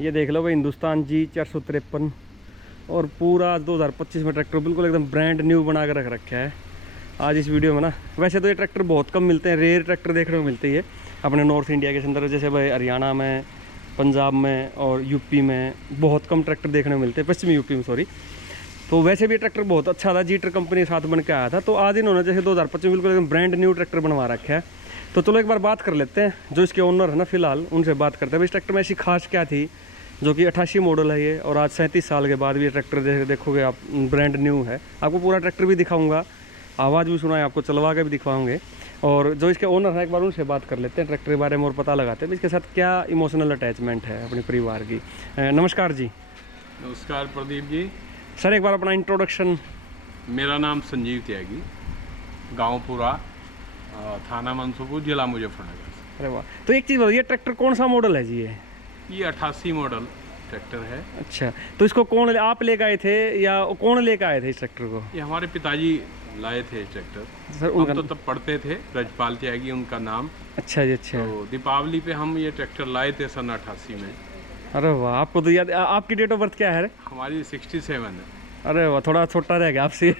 ये देख लो भाई, हिंदुस्तान G453 और पूरा 2025 में ट्रैक्टर बिल्कुल एकदम ब्रांड न्यू बना कर रख रखा है आज इस वीडियो में ना। वैसे तो ये ट्रैक्टर बहुत कम मिलते हैं, रेयर ट्रैक्टर देखने को मिलते हैं अपने नॉर्थ इंडिया के अंदर, जैसे भाई हरियाणा में, पंजाब में और यूपी में बहुत कम ट्रैक्टर देखने को मिलते हैं, पश्चिमी यूपी में सॉरी। तो वैसे भी ट्रैक्टर बहुत अच्छा था, जीटर कंपनी के साथ बन के आया था। तो आज इन्होंने जैसे 2025 में बिल्कुल एकदम ब्रांड न्यू ट्रैक्टर बनवा रखा है। तो चलो एक बार बात कर लेते हैं जो इसके ओनर है ना, फिलहाल उनसे बात करते हैं इस ट्रैक्टर में ऐसी खास क्या थी, जो कि 88 मॉडल है ये, और आज 37 साल के बाद भी ये ट्रैक्टर देखोगे आप ब्रांड न्यू है। आपको पूरा ट्रैक्टर भी दिखाऊंगा, आवाज़ भी सुना है आपको, चलवा के भी दिखाऊंगे। और जो इसके ओनर है एक बार उनसे बात कर लेते हैं ट्रैक्टर के बारे में और पता लगाते हैं इसके साथ क्या इमोशनल अटैचमेंट है अपने परिवार की। नमस्कार जी। नमस्कार प्रदीप जी। सर एक बार अपना इंट्रोडक्शन। मेरा नाम संजीव त्यागी, गांव पूरा, थाना मंसूरपुर, जिला मुजफ्फरनगर। अरे वाह। तो एक चीज़ बताइए, ट्रैक्टर कौन सा मॉडल है जी ये 88 मॉडल ट्रैक्टर है। अच्छा, तो इसको कौन, आप लेकर आए थे या कौन लेकर आए थे इस ट्रैक्टर को? ये हमारे पिताजी लाए थे ट्रैक्टर सर हम तो तब पढ़ते थे, ब्रजपाल त्यागी उनका नाम। अच्छा जी, अच्छा। तो दीपावली पे हम ये ट्रैक्टर लाए थे सन 88 में। अरे वाह, आपको तो याद। आपकी डेट ऑफ बर्थ क्या है? हमारी 67 है। अरे वाह, थोड़ा छोटा रह गया आपसे।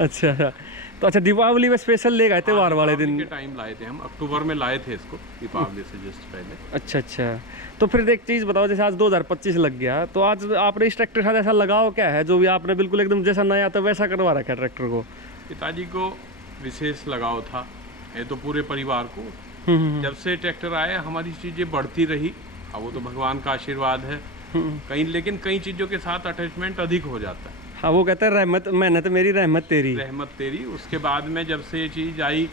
अच्छा, तो अच्छा दीपावली में स्पेशल ले गए त्योहार वाले दिन के टाइम लाए थे हम, अक्टूबर में लाए थे इसको, दीपावली से जस्ट पहले। अच्छा अच्छा। तो फिर एक चीज़ बताओ, जैसे आज 2025 लग गया, तो आज आपने इस ट्रैक्टर के साथ ऐसा लगाव क्या है जो भी आपने बिल्कुल एकदम जैसा नया था वैसा करवा रखा है ट्रैक्टर को? पिताजी को विशेष लगाव था, ये तो पूरे परिवार को। जब से ट्रैक्टर आया हमारी चीज़ें बढ़ती रही, अब वो तो भगवान का आशीर्वाद है कहीं, लेकिन कई चीज़ों के साथ अटैचमेंट अधिक हो जाता है। हाँ, वो कहते हैं रहमत मेहनत मेरी, रहमत तेरी। रहमत तेरी। उसके बाद में जब से ये चीज़ आई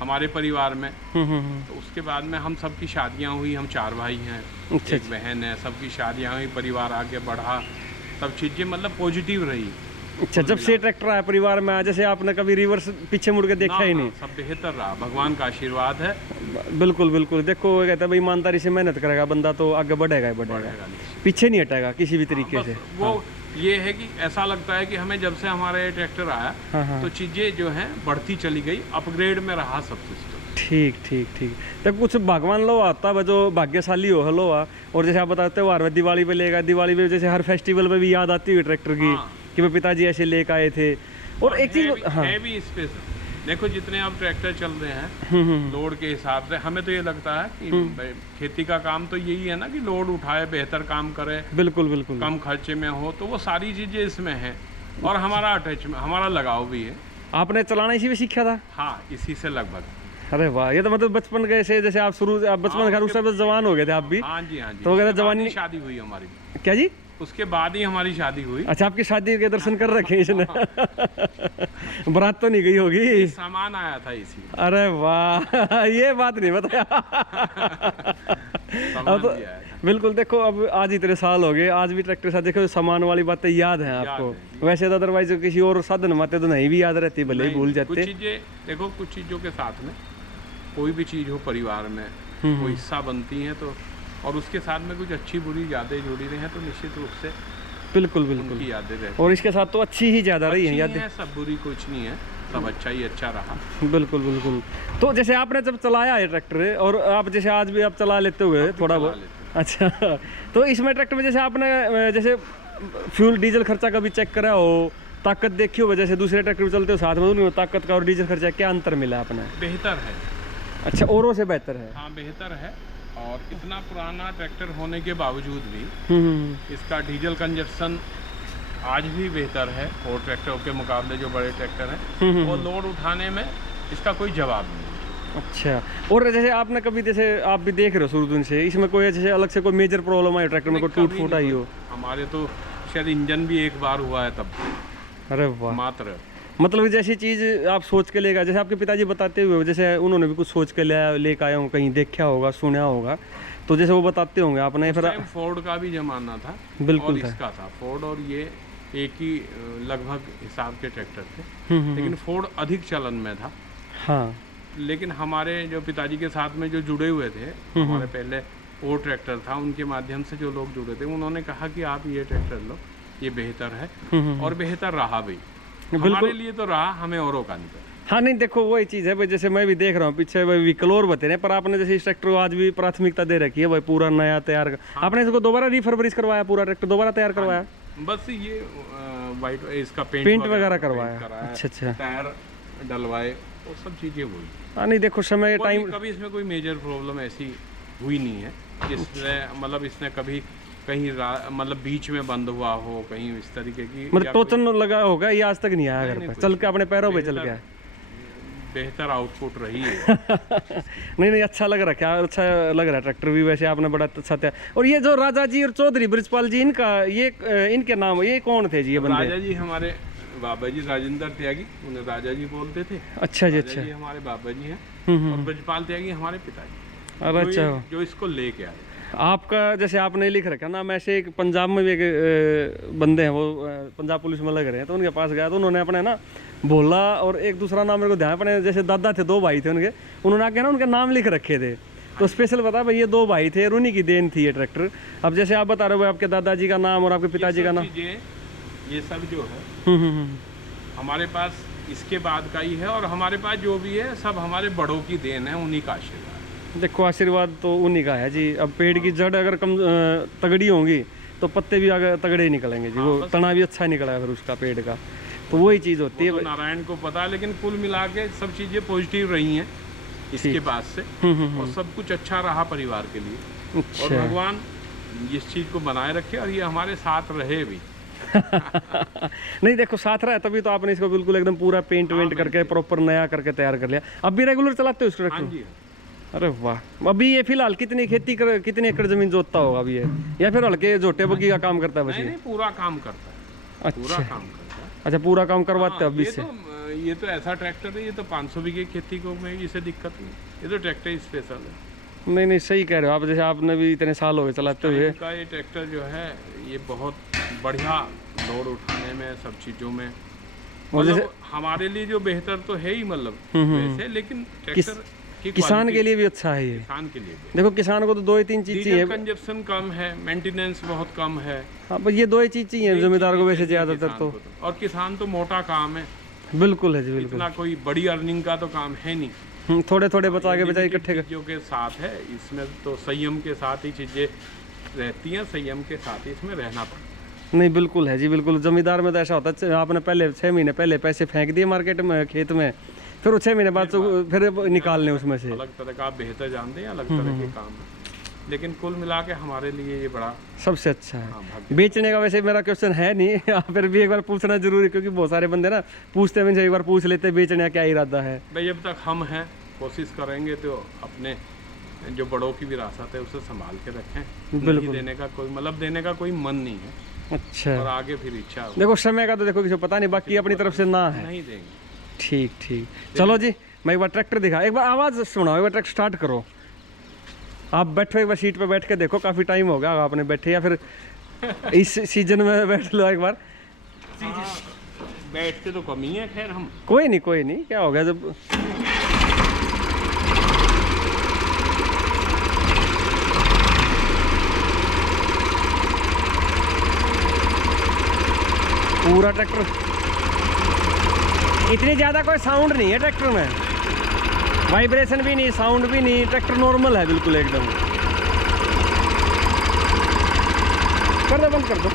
हमारे परिवार में, तो उसके बाद में हम सबकी शादियां हुई, हम 4 भाई हैं, एक बहन है, सबकी शादियां हुई, परिवार आगे बढ़ा, सब चीज़ें मतलब पॉजिटिव रही। अच्छा, जब से ट्रैक्टर आया परिवार में, जैसे आपने कभी रिवर्स पीछे मुड़ के देखा ही नहीं? सब बेहतर रहा, भगवान का आशीर्वाद है। बिल्कुल बिल्कुल। देखो वो कहता है भाई, ईमानदारी से मेहनत करेगा बंदा तो आगे बढ़ेगा ही बढ़ेगा, पीछे नहीं हटेगा किसी भी तरीके से। वो ये है कि ऐसा लगता है कि हमें जब से हमारा ये ट्रैक्टर आया तो चीज़ें जो हैं बढ़ती चली गई, अपग्रेड में रहा सब सिस्टम। ठीक ठीक ठीक। तो कुछ भगवान लो आता है जो भाग्यशाली हो हलो आ। और जैसे आप बताते हो हर दिवाली पे लेगा, दिवाली पे जैसे हर फेस्टिवल पे भी याद आती हुई ट्रैक्टर की कि मेरे पिताजी ऐसे लेकर आए थे। और एक चीज़ है भी स्पेशल, देखो जितने अब ट्रैक्टर चल रहे हैं लोड के हिसाब से, हमें तो ये लगता है कि खेती का काम तो यही है ना कि लोड उठाए, बेहतर काम करे, बिल्कुल बिल्कुल, कम खर्चे में हो, तो वो सारी चीज़ें इसमें हैं। और हमारा अटैचमेंट, हमारा लगाव भी है। आपने चलाना इसी में सीखा था? हाँ, इसी से लगभग। अरे वाह, ये तो मतलब बचपन के से, जैसे आप बचपन घर उस समय जवान हो गए थे आप भी? हाँ जी, हाँ जी। तो कहते जवानी शादी हुई हमारी। क्या जी? उसके बाद ही हमारी शादी हुई। अच्छा, आपकी शादी के दर्शन कर रखे इसने। बारात तो नहीं गई होगी? सामान आया था इसी। अरे वाह, ये बात नहीं बताया। अब तो बिल्कुल। देखो अब आज इतने साल हो गए, आज भी ट्रैक्टर के साथ देखो सामान वाली बातें याद हैं आपको। वैसे तो अदरवाइज किसी और साधन माते तो नहीं भी याद रहती, भले ही भूल जाते। कुछ चीजें देखो, कुछ चीजों के साथ में कोई भी चीज हो परिवार में कोई हिस्सा बनती है, तो और उसके साथ में कुछ अच्छी बुरी यादें जुड़ी रही हैं, तो निश्चित रूप से बिल्कुल बिल्कुल यादें रहती। और इसके साथ तो अच्छी ही ज़्यादा रही हैं यादें। सब बुरी कुछ नहीं है, सब अच्छा ही अच्छा रहा। बिल्कुल बिल्कुल। तो जैसे आपने जब चलाया है ट्रैक्टर, और आप जैसे आज भी आप चला लेते हुए थोड़ा बहुत, अच्छा, तो इसमें ट्रैक्टर में जैसे आपने जैसे फ्यूल डीजल खर्चा का भी चेक करा हो, ताकत देखी हो, जैसे दूसरे ट्रैक्टर चलते हो साथ में, उनमें ताकत का और डीजल खर्चा क्या अंतर मिला आपने? बेहतर है। अच्छा, औरों से बेहतर है? हाँ, बेहतर है। और इतना पुराना ट्रैक्टर होने के बावजूद भी इसका डीजल कंजप्शन आज भी बेहतर है और ट्रैक्टरों के मुकाबले जो बड़े ट्रैक्टर हैं, और लोड उठाने में इसका कोई जवाब नहीं। अच्छा, और जैसे आपने कभी, जैसे आप भी देख रहे हो शुरू दिन से, इसमें कोई जैसे अलग से कोई मेजर प्रॉब्लम आई ट्रैक्टर में, कोई टूट फूट आई हो? हमारे तो शायद इंजन भी एक बार हुआ है तब। अरे वाह। मात्र मतलब जैसी चीज़ आप सोच के लेगा, जैसे आपके पिताजी बताते हुए, जैसे उन्होंने भी कुछ सोच के लेकर आया हो, कहीं देखा होगा, सुना होगा, तो जैसे वो बताते होंगे आपने। फिर फोर्ड का भी जमाना था, बिल्कुल और इसका था फोर्ड, और ये एक ही लगभग हिसाब के ट्रैक्टर थे, लेकिन फोर्ड अधिक चलन में था। हाँ, लेकिन हमारे जो पिताजी के साथ में जो जुड़े हुए थे, हमारे पहले वो ट्रैक्टर था, उनके माध्यम से जो लोग जुड़े थे, उन्होंने कहा कि आप ये ट्रैक्टर लो, ये बेहतर है, और बेहतर रहा भी। हमारे लिए तो रहा, हमें औरों का नहीं पता। हाँ नहीं देखो वही चीज़ है भाई, जैसे मैं भी देख रहा हूँ पीछे भाई व्हीकल और बते हैं, पर आपने जैसे इस ट्रैक्टर को आज भी प्राथमिकता दे रखी है भाई, पूरा नया तैयार आपने इसको दोबारा रिफर्बिश करवाया, पूरा ट्रैक्टर दोबारा तैयार करवाया? बस ये वाइट इसका पेंट वगैरह करवाया। अच्छा अच्छा, टायर डलवाए, वो सब चीज़ें हुई। हाँ नहीं देखो समय टाइम, कभी इसमें कोई मेजर प्रॉब्लम ऐसी हुई नहीं है जिसने मतलब इसने कभी कहीं मतलब बीच में बंद हुआ हो कहीं इस तरीके की, मतलब टोचन लगा होगा, ये आज तक नहीं आया घर पे, चल के अपने पैरों पे चल गया। बेहतर आउटपुट रही है। नहीं नहीं अच्छा लग रहा है, क्या अच्छा लग रहा है ट्रैक्टर भी वैसे आपने बड़ा अच्छा था। और ये जो राजा जी और चौधरी ब्रिजपाल जी, इनका ये इनके नाम ये कौन थे जी ये बंदे? राजा जी हमारे बाबा जी राजेंद्र त्यागी, उन्हें राजा जी बोलते थे। अच्छा जी, अच्छा जी हमारे बाबा जी हैं और ब्रिजपाल त्यागी हमारे पिताजी। अरे अच्छा, जो इसको लेके आए। आपका जैसे आपने लिख रखा ना, मैं से एक पंजाब में भी एक बंदे हैं, वो पंजाब पुलिस में लग रहे हैं, तो उनके पास गया तो उन्होंने अपने ना भोला और एक दूसरा नाम मेरे को ध्यान, अपने जैसे दादा थे, 2 भाई थे उनके, उन्होंने आके ना उनके नाम लिख रखे थे, तो स्पेशल बता भाई ये 2 भाई थे और उन्हीं की देन थी ये ट्रैक्टर। अब जैसे आप बता रहे हो आपके दादाजी का नाम और आपके पिताजी का नाम, ये सब जो है हमारे पास इसके बाद का ही है, और हमारे पास जो भी है सब हमारे बड़ों की देन है, उन्हीं का आशीर्वाद। देखो आशीर्वाद तो उन्हीं का है जी। अब पेड़ की जड़ अगर कम तगड़ी होंगी तो पत्ते भी आगे तगड़े ही निकलेंगे जी, वो तना भी अच्छा निकला फिर उसका पेड़ का, तो वही चीज़ होती है। तो नारायण को पता है, लेकिन कुल मिला के सब चीज़ें पॉजिटिव रही हैं इसके बाद से, और सब कुछ अच्छा रहा परिवार के लिए। और भगवान इस चीज़ को बनाए रखे और ये हमारे साथ रहे भी। नहीं देखो साथ रहा है तभी तो आपने इसको बिल्कुल एकदम पूरा पेंट वेंट करके प्रॉपर नया करके तैयार कर लिया। अब भी रेगुलर चलाते हो इसको? हाँ जी। अरे वाह। अभी ये फिलहाल कितनी खेती कर, कितने एकड़ जमीन जोतता होगा अभी ये, या फिर हल्के जोटे बग्गी का काम करता है? बस नहीं, पूरा काम करता है। अच्छा, पूरा काम करता है। अच्छा पूरा काम करवाते हैं अभी से? ये तो ऐसा ट्रैक्टर है, ये तो 500 बीघे खेती को में इसे दिक्कत नहीं, ये तो ट्रैक्टर स्पेशल है। नहीं नहीं सही कह रहे हो आप, जैसे आपने भी इतने साल हो गए चलाते हुए। का ये ट्रैक्टर जो है ये बहुत बढ़िया लोड उठाने में, सब चीज़ों में, मतलब हमारे लिए जो बेहतर तो है ही, मतलब वैसे, लेकिन ट्रैक्टर किसान के लिए भी अच्छा है ये। किसान के लिए देखो किसान को तो 2 ही 3 चीज चाहिए, कंजप्शन कम है, मेंटेनेंस बहुत कम है। हाँ बस ये 2 ही चीज चाहिए जमींदार को वैसे ज्यादातर तो। और किसान तो मोटा काम है। बिल्कुल है जी, बिल्कुल। इतना कोई बड़ी अर्निंग का तो काम है नहीं, थोड़े थोड़े बचा के बचा इकट्ठे चीज़ों के साथ है। इसमें तो संयम के साथ ही चीज़ें रहती हैं, संयम के साथ ही इसमें रहना पड़ता है। नहीं बिल्कुल है जी, बिल्कुल। जमींदार में तो ऐसा होता है, आपने पहले 6 महीने पहले पैसे फेंक दिए मार्केट में, खेत में, फिर वो 6 महीने बाद तो फिर निकाल लें उसमें से। अलग तरह का आप बेहतर जानते हैं, अलग तरह के काम है, लेकिन कुल मिला के हमारे लिए ये बड़ा सबसे अच्छा है। बेचने का वैसे मेरा क्वेश्चन है नहीं, फिर भी एक बार पूछना जरूरी, क्योंकि बहुत सारे बंदे ना पूछते हैं, एक बार पूछ लेते बेचने का क्या इरादा है। भाई जब तक हम हैं कोशिश करेंगे तो अपने जो बड़ों की विरासत है उसे संभाल के रखें। बिल्कुल देने का कोई मतलब देने का कोई मन नहीं है। अच्छा, और आगे फिर इच्छा हो। देखो समय का तो देखो किसी को पता नहीं, बाकी अपनी तरफ से ना है, नहीं देंगे। ठीक ठीक, चलो जी मैं एक बार ट्रैक्टर दिखा, एक बार आवाज़ सुनाओ, एक बार ट्रैक्टर स्टार्ट करो। आप बैठो एक बार सीट पे बैठ के देखो, काफ़ी टाइम हो गया आपने बैठे, या फिर इस सीजन में बैठ लो एक बार। बैठते तो कम ही है, खैर हम कोई नहीं क्या हो गया जब। पूरा ट्रैक्टर, इतनी ज़्यादा कोई साउंड नहीं है ट्रैक्टर में, वाइब्रेशन भी नहीं, साउंड भी नहीं, ट्रैक्टर नॉर्मल है बिल्कुल एकदम। कर दो, बंद कर दो।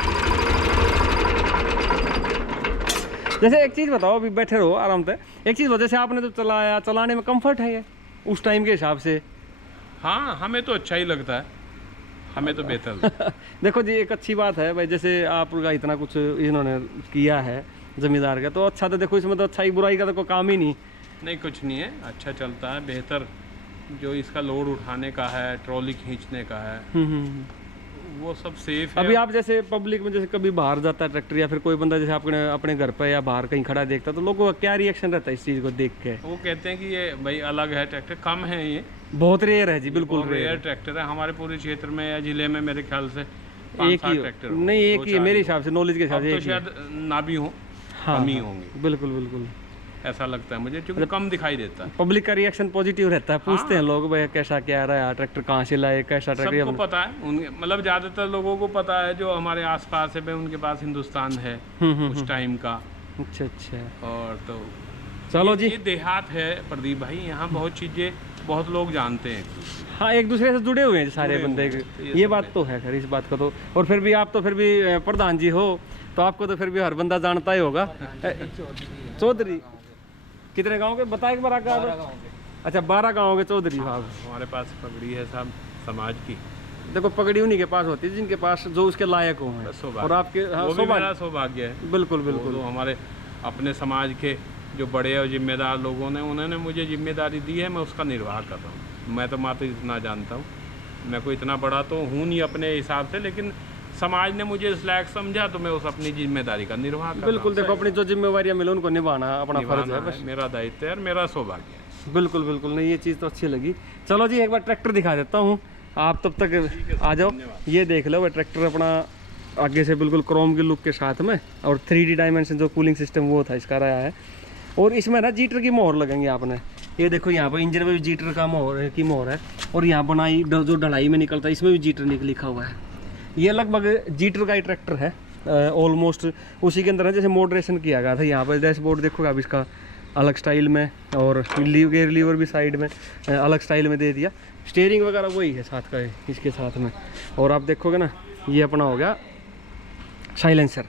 जैसे एक चीज़ बताओ, अभी बैठे रहो आराम से, एक चीज़ बताओ, जैसे आपने तो चलाया, चलाने में कंफर्ट है ये उस टाइम के हिसाब से? हाँ हमें तो अच्छा ही लगता है, हमें तो बेहतर देखो जी एक अच्छी बात है भाई, जैसे आपका इतना कुछ इन्होंने किया है जमींदार का, तो अच्छा, तो देखो इसमें तो अच्छाई बुराई का तो कोई काम ही नहीं, कुछ नहीं है, अच्छा चलता है, बेहतर जो इसका लोड उठाने का है, ट्रॉली खींचने का है, वो सब सेफ है। अभी आप जैसे पब्लिक में जैसे कभी बाहर जाता है ट्रैक्टर, या फिर कोई बंदा जैसे अपने घर पे या बाहर कहीं खड़ा देखता है, तो लोगों का क्या रिएक्शन रहता है इस चीज़ को देख के? वो कहते हैं कि ये भाई अलग है ट्रैक्टर, कम है, ये बहुत रेयर है जी, बिल्कुल रेयर ट्रैक्टर है हमारे पूरे क्षेत्र में या जिले में। मेरे ख्याल से एक ही ट्रैक्टर नहीं, एक ही मेरे हिसाब से, नॉलेज के हिसाब से, तो शायद ना भी हो, कम ही होंगे। बिल्कुल ऐसा लगता है मुझे, क्योंकि कम दिखाई देता है। पब्लिक का रिएक्शन पॉजिटिव रहता है, पूछते हैं लोग भाई कैसा क्या रहा है ट्रैक्टर, कहाँ से लाए, कैसा ट्रैक्टर? सबको पता है, मतलब ज़्यादातर लोगों को पता है जो हमारे आसपास है, उनके पास हिंदुस्तान है उस टाइम का। अच्छा, और तो चलो जी। ये देहात है प्रदीप भाई, यहाँ बहुत चीज़ें बहुत लोग जानते हैं। हाँ, एक दूसरे से जुड़े हुए हैं सारे जुड़े बंदे। हुए हैं, तो ये बात तो है खैर, इस बात का तो। और फिर भी आप तो फिर भी प्रधान जी हो, तो आपको तो फिर भी हर बंदा जानता ही होगा। चौधरी कितने गाँव के बता एक बार आगे? अच्छा, 12 गाँव के चौधरी साहब। हमारे पास पगड़ी है साहब समाज की। देखो, पगड़ी उन्हीं के पास होती है जिनके पास जो उसके लायक हो हैं। सौभाग्य। और आपके, हाँ, वो भी मेरा सौभाग्य है। बिल्कुल वो बिल्कुल। तो हमारे अपने समाज के जो बड़े और जिम्मेदार लोगों ने, उन्होंने मुझे जिम्मेदारी दी है, मैं उसका निर्वाह कर रहा हूँ। मैं तो मात्र इतना जानता हूँ, मैं कोई इतना बड़ा तो हूँ नहीं अपने हिसाब से, लेकिन समाज ने मुझे इस लायक समझा तो मैं उस अपनी जिम्मेदारी का निर्वाह कर रहा हूँ। बिल्कुल, देखो अपनी जो जिम्मेवारियाँ मिले उनको निभाना अपना फर्ज है। निभाना है, मेरा दायित्व है और मेरा सौभाग्य है। बिल्कुल बिल्कुल, नहीं ये चीज़ तो अच्छी लगी। चलो जी, एक बार ट्रैक्टर दिखा देता हूँ, आप तब तक आ जाओ। ये देख लो, वो ट्रैक्टर अपना आगे से बिल्कुल क्रोम के लुक के साथ में, और 3D डायमेंशन जो कूलिंग सिस्टम वो था इसका रहा है। और इसमें ना जीटर की मोहर लगेंगे आपने। ये देखो, यहाँ पर इंजन में भी जीटर का मोहर की मोहर है, और यहाँ बनाई जो ढलाई में निकलता है इसमें भी जीटर लिखा हुआ है। ये लगभग जीटर का ही ट्रैक्टर है, ऑलमोस्ट उसी के अंदर है जैसे मॉडरेशन किया गया था। यहाँ पर डैशबोर्ड देखोगे आप इसका अलग स्टाइल में, और गेयर लीवर भी साइड में अलग स्टाइल में दे दिया। स्टीयरिंग वगैरह वही है साथ का है इसके साथ में। और आप देखोगे ना, ये अपना हो गया साइलेंसर।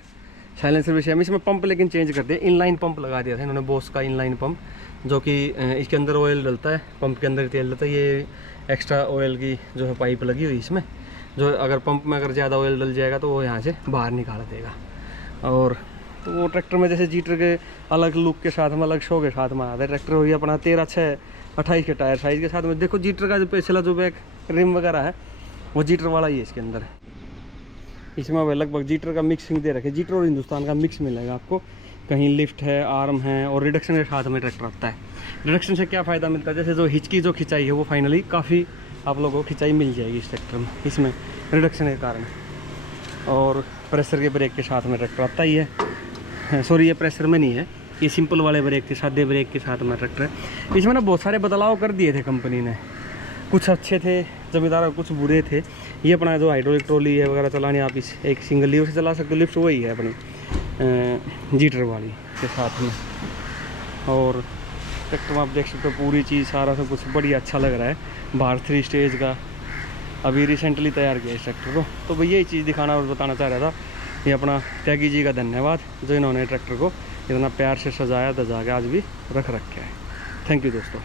साइलेंसर विषय में इसमें पंप लेकिन चेंज कर दिया, इनलाइन पंप लगा दिया था इन्होंने, बॉस का इनलाइन पंप, जो कि इसके अंदर ऑयल डलता है, पंप के अंदर तेल डलता है। ये एक्स्ट्रा ऑयल की जो है पाइप लगी हुई इसमें, जो अगर पंप में अगर ज़्यादा ऑयल डल जाएगा तो वो यहाँ से बाहर निकाल देगा। और तो वो ट्रैक्टर में जैसे जीटर के अलग लुक के साथ में, अलग शो के साथ में आता है ट्रैक्टर। और ये अपना 13/6/28 के टायर साइज़ के साथ में। देखो, जीटर का जो पिछला जो बैक रिम वगैरह है वो जीटर वाला ही है इसके अंदर। इसमें वह लगभग जीटर का मिक्सिंग दे रखे, जीटर और हिंदुस्तान का मिक्स मिलेगा आपको। कहीं लिफ्ट है, आर्म है, और रिडक्शन के साथ में ट्रैक्टर आता है। रिडक्शन से क्या फ़ायदा मिलता है, जैसे जो हिचकी जो खिंचाई है वो फाइनली काफ़ी आप लोगों को खिंचाई मिल जाएगी इस ट्रैक्टर में, इसमें रिडक्शन के कारण। और प्रेशर के ब्रेक के साथ में ट्रैक्टर आता ही है। सॉरी, ये प्रेशर में नहीं है, ये सिंपल वाले ब्रेक के सादे ब्रेक के साथ में ट्रैक्टर है। इसमें ना बहुत सारे बदलाव कर दिए थे कंपनी ने, कुछ अच्छे थे जमींदार, कुछ बुरे थे। ये अपना जो हाइड्रोलिक ट्रॉली है वगैरह चलाने आप इस एक सिंगल लीवर से चला सकते हो, लिफ्ट वही है अपनी जीटर वाली के साथ में। और ट्रैक्टर में आप देख सकते हो पूरी चीज़, सारा सब कुछ बढ़िया अच्छा लग रहा है। बाहर 3 स्टेज का अभी रिसेंटली तैयार किया इस ट्रैक्टर को। तो भैया यही चीज़ दिखाना और बताना चाह रहा था। ये अपना त्यागी जी का धन्यवाद, जो इन्होंने ट्रैक्टर को इतना प्यार से सजाया धजा के आज भी रख रखे है। थैंक यू दोस्तों।